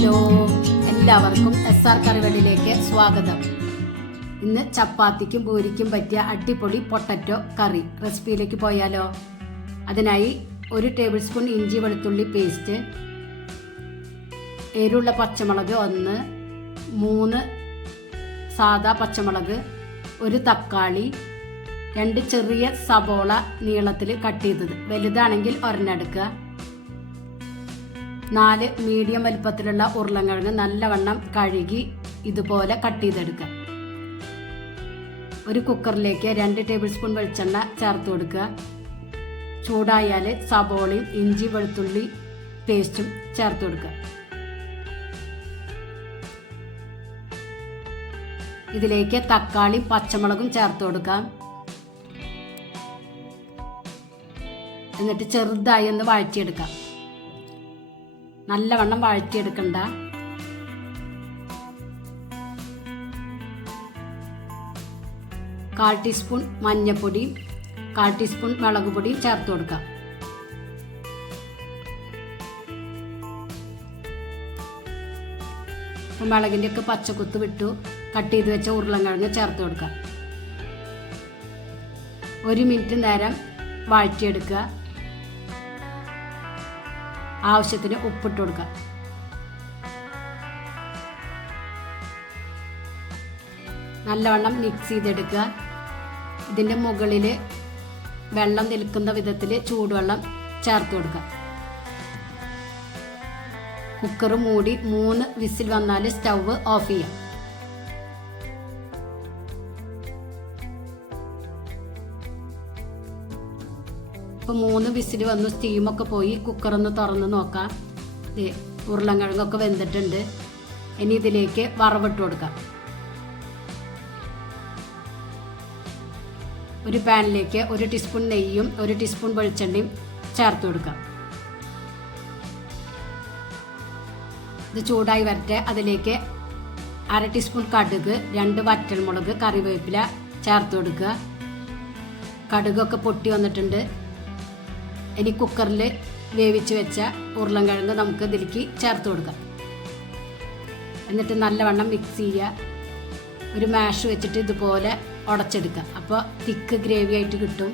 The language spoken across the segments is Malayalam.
ഹലോ എല്ലാവർക്കും എസ് ആർ കറികളിലേക്ക് സ്വാഗതം. ഇന്ന് ചപ്പാത്തിക്കും പൂരിക്കും പറ്റിയ അടിപൊളി പൊട്ടറ്റോ കറി റെസിപ്പിയിലേക്ക് പോയാലോ? അതിനായി ഒരു ടേബിൾ സ്പൂൺ ഇഞ്ചി വെളുത്തുള്ളി പേസ്റ്റ് എരുള്ള പച്ചമുളക് ഒന്ന് മൂന്ന് സാദാ പച്ചമുളക് ഒരു തക്കാളി രണ്ട് ചെറിയ സബോള നീളത്തിൽ കട്ട് ചെയ്തത്. വലുതാണെങ്കിൽ ഒരെണ്ണെടുക്കുക നാല് മീഡിയം വലിപ്പത്തിലുള്ള ഉരുളൻകിഴങ്ങ് നല്ലവണ്ണം കഴുകി ഇതുപോലെ കട്ട് ചെയ്തെടുക്കുക. ഒരു കുക്കറിലേക്ക് രണ്ട് ടേബിൾ സ്പൂൺ വെളിച്ചെണ്ണ ചേർത്ത് കൊടുക്കുക. ചൂടായാൽ സബോളയും ഇഞ്ചി വെളുത്തുള്ളി പേസ്റ്റും ചേർത്ത് കൊടുക്കുക. ഇതിലേക്ക് തക്കാളി പച്ചമുളകും ചേർത്ത് കൊടുക്കാം എന്നിട്ട് ചെറുതായി ഒന്ന് വഴറ്റിയെടുക്കാം നല്ലവണ്ണം വഴറ്റിയെടുക്കണ്ട. കാൽ ടീസ്പൂൺ മഞ്ഞൾപ്പൊടി കാൽ ടീസ്പൂൺ മുളക് പൊടി ചേർത്ത് കൊടുക്കാം. അപ്പം മുളകിന്റെ ഒക്കെ പച്ചക്കുത്ത് വിട്ടു. കട്ട് ചെയ്ത് വെച്ച ഉരുളൻകിഴങ്ങ് ചേർത്ത് കൊടുക്കുക ഒരു മിനിറ്റ് നേരം വഴറ്റിയെടുക്കുക ആവശ്യത്തിന് ഉപ്പിട്ട് കൊടുക്കുക. നല്ലവണ്ണം മിക്സ് ചെയ്തെടുക്കുക. ഇതിന്റെ മുകളിൽ വെള്ളം നിൽക്കുന്ന വിധത്തിൽ ചൂടുവെള്ളം ചേർത്ത് കൊടുക്കുക. കുക്കർ മൂടി മൂന്ന് വിസിൽ വന്നാൽ സ്റ്റൗവ് ഓഫ് ചെയ്യാം. ഇപ്പം മൂന്ന് വിസിൽ വന്നു സ്റ്റീമൊക്കെ പോയി കുക്കറൊന്ന് തുറന്ന് നോക്കാം. ദേ ഉരുളൻകിഴങ്ങൊക്കെ വെന്തിട്ടുണ്ട്. ഇനി ഇതിലേക്ക് വറവിട്ട് കൊടുക്കാം. ഒരു പാനിലേക്ക് ഒരു ടീസ്പൂൺ നെയ്യും ഒരു ടീസ്പൂൺ വെളിച്ചെണ്ണയും ചേർത്ത് കൊടുക്കാം. ഇത് ചൂടായി വരട്ടെ. അതിലേക്ക് അര ടീസ്പൂൺ കടുക് രണ്ട് വറ്റൽമുളക് കറിവേപ്പില ചേർത്ത് കൊടുക്കുക. കടുകൊക്കെ പൊട്ടി വന്നിട്ടുണ്ട്. ഇനി കുക്കറിൽ വേവിച്ച് വെച്ച ഉരുളൻകിഴങ്ങ് നമുക്ക് ഇതിലേക്ക് ചേർത്ത് കൊടുക്കാം. എന്നിട്ട് നല്ലവണ്ണം മിക്സ് ചെയ്യുക. ഒരു മാഷ് വെച്ചിട്ട് ഇതുപോലെ ഉടച്ചെടുക്കുക. അപ്പോൾ തിക്ക് ഗ്രേവി ആയിട്ട് കിട്ടും.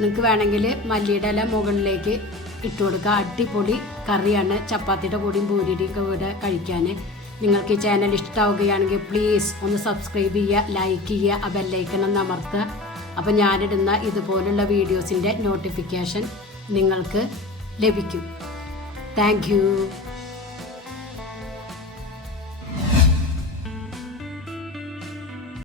നിങ്ങൾക്ക് വേണമെങ്കിൽ മല്ലിയുടെ ഇല മുകളിലേക്ക് ഇട്ട് കൊടുക്കുക. അടിപൊളി കറിയാണ്. ചപ്പാത്തിയുടെ കൂടിയും പൂരിയുടെയും കൂടെ കഴിക്കാൻ നിങ്ങൾക്ക് ഈ ചാനൽ ഇഷ്ടമാവുകയാണെങ്കിൽ പ്ലീസ് ഒന്ന് സബ്സ്ക്രൈബ് ചെയ്യുക ലൈക്ക് ചെയ്യുക ആ ബെല്ലൈക്കൺ ഒന്ന് അമർത്തുക. അപ്പോൾ ഞാനിടുന്ന ഇതുപോലുള്ള വീഡിയോസിന്റെ നോട്ടിഫിക്കേഷൻ നിങ്ങൾക്ക് ലഭിക്കും. താങ്ക്